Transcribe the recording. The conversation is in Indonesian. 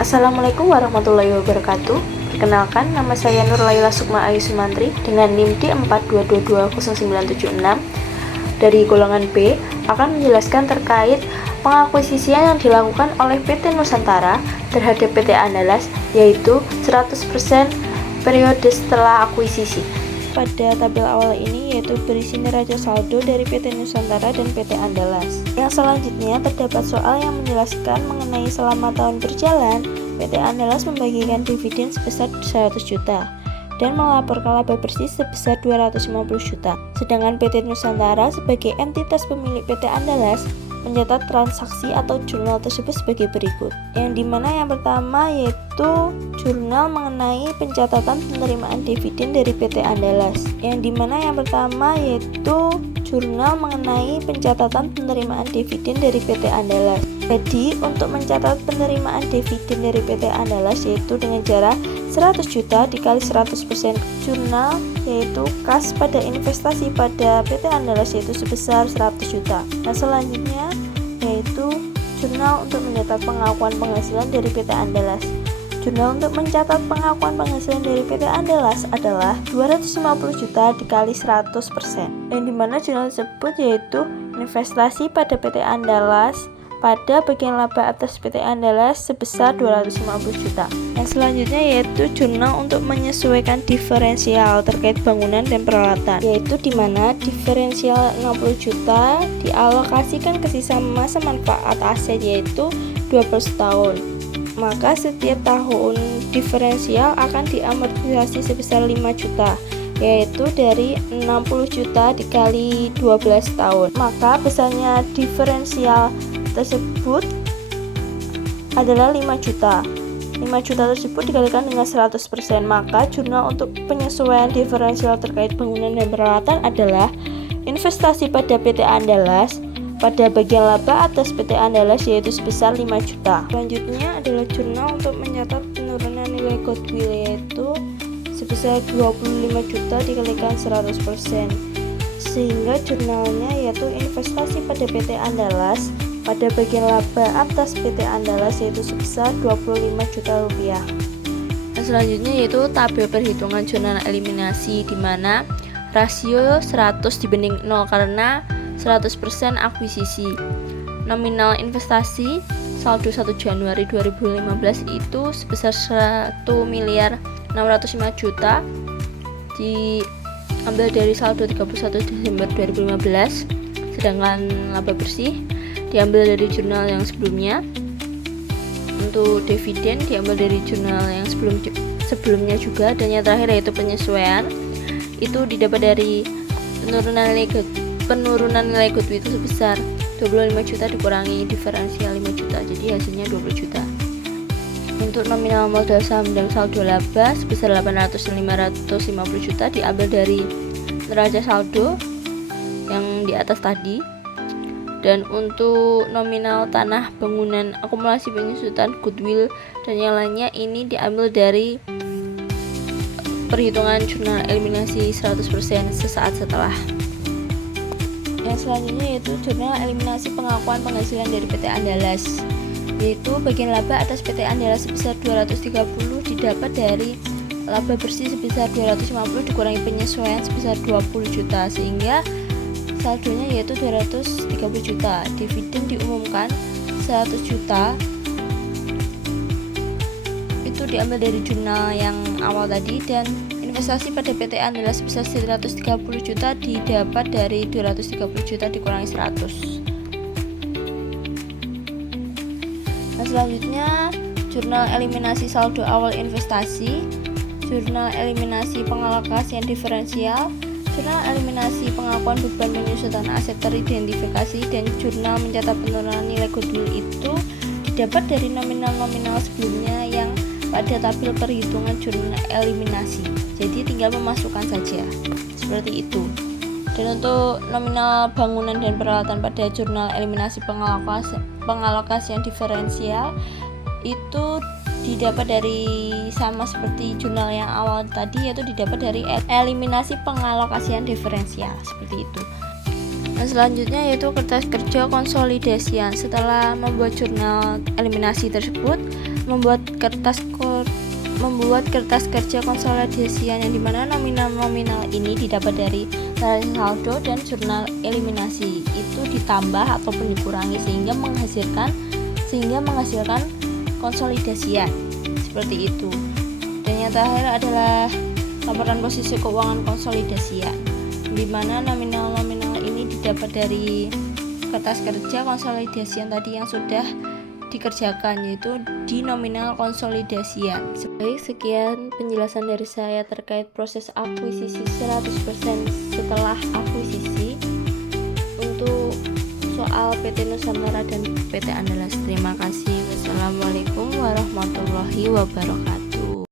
Assalamualaikum warahmatullahi wabarakatuh. Perkenalkan, nama saya Nur Laila Sukma Ayu Sumantri dengan NIM D422200976 dari golongan B akan menjelaskan terkait pengakuisisian yang dilakukan oleh PT Nusantara terhadap PT Andalas, yaitu 100% periode setelah akuisisi. Pada tabel awal ini yaitu berisi neraca saldo dari PT Nusantara dan PT Andalas. Yang selanjutnya terdapat soal yang menjelaskan mengenai selama tahun berjalan, PT Andalas membagikan dividen sebesar 100 juta dan melaporkan laba bersih sebesar 250 juta. Sedangkan PT Nusantara sebagai entitas pemilik PT Andalas mencatat transaksi atau jurnal tersebut sebagai berikut. Yang dimana yang pertama yaitu jurnal mengenai pencatatan penerimaan dividen dari PT Andalas. Yang dimana yang pertama yaitu jurnal mengenai pencatatan penerimaan dividen dari PT Andalas. Jadi untuk mencatat penerimaan dividen dari PT Andalas yaitu dengan cara 100 juta dikali 100% jurnal yaitu kas pada investasi pada PT Andalas yaitu sebesar 100 juta. Nah selanjutnya yaitu jurnal untuk mencatat pengakuan penghasilan dari PT Andalas. Jurnal untuk mencatat pengakuan penghasilan dari PT Andalas adalah 250 juta dikali 100%. Yang dimana jurnal tersebut yaitu investasi pada PT Andalas pada bagian laba atas PT Andalas sebesar 250 juta. Yang selanjutnya yaitu jurnal untuk menyesuaikan diferensial terkait bangunan dan peralatan, yaitu di mana diferensial 60 juta dialokasikan ke sisa masa manfaat aset yaitu 20 tahun. Maka setiap tahun diferensial akan diamortisasi sebesar 5 juta, yaitu dari 60 juta dikali 12 tahun. Maka besarnya diferensial tersebut adalah 5 juta. 5 juta tersebut dikalikan dengan 100%, maka jurnal untuk penyesuaian diferensial terkait bangunan dan peralatan adalah investasi pada PT Andalas pada bagian laba atas PT Andalas yaitu sebesar 5 juta. Selanjutnya adalah jurnal untuk mencatat penurunan nilai goodwill yaitu sebesar 25 juta dikalikan 100%. Sehingga jurnalnya yaitu investasi pada PT Andalas pada bagian laba atas PT Andalas yaitu sebesar 25 juta rupiah. Dan selanjutnya yaitu tabel perhitungan jurnal eliminasi di mana rasio 100 dibanding 0 karena 100% akuisisi. Nominal investasi saldo 1 Januari 2015 itu sebesar 1.605 juta diambil dari saldo 31 Desember 2015. Sedangkan laba bersih diambil dari jurnal yang sebelumnya. Untuk dividen diambil dari jurnal yang sebelumnya juga. Dan yang terakhir yaitu penyesuaian itu didapat dari penurunan nilai goodwill itu sebesar 25 juta dikurangi diferensial 5 juta, jadi hasilnya 20 juta. Untuk nominal modal saham dan saldo laba sebesar 550 juta diambil dari neraca saldo yang di atas tadi. Dan untuk nominal tanah, bangunan, akumulasi penyusutan, goodwill, dan yang lainnya ini diambil dari perhitungan jurnal eliminasi 100% sesaat setelah. Yang selanjutnya yaitu jurnal eliminasi pengakuan penghasilan dari PT Andalas, yaitu bagian laba atas PT Andalas sebesar 230 didapat dari laba bersih sebesar 250 dikurangi penyesuaian sebesar 20 juta sehingga saldonya yaitu 230 juta. Dividen diumumkan 100 juta itu diambil dari jurnal yang awal tadi, dan investasi pada PT Andalas sebesar 130 juta didapat dari 230 juta dikurangi 100. Nah selanjutnya jurnal eliminasi saldo awal investasi, jurnal eliminasi pengalokasian diferensial, jurnal eliminasi pengakuan beban penyusutan aset teridentifikasi, dan jurnal mencatat penurunan nilai goodwill itu didapat dari nominal-nominal sebelumnya yang pada tabel perhitungan jurnal eliminasi. Jadi tinggal memasukkan saja seperti itu. Dan untuk nominal bangunan dan peralatan pada jurnal eliminasi pengalokasian diferensial itu didapat dari sama seperti jurnal yang awal tadi, yaitu didapat dari eliminasi pengalokasian diferensial seperti itu. Nah, selanjutnya yaitu kertas kerja konsolidasian. Setelah membuat jurnal eliminasi tersebut, membuat kertas kerja konsolidasian yang dimana nominal-nominal ini didapat dari neraca saldo dan jurnal eliminasi itu ditambah ataupun dikurangi sehingga menghasilkan konsolidasian seperti itu. Dan yang terakhir adalah laporan posisi keuangan konsolidasian, dimana nominal-nominal ini didapat dari kertas kerja konsolidasian tadi yang sudah dikerjakan, yaitu di nominal konsolidasian. Baik, sekian penjelasan dari saya terkait proses akuisisi 100% setelah akuisisi untuk soal PT Nusantara dan PT Andalas. Terima kasih. Wassalamualaikum warahmatullahi wabarakatuh.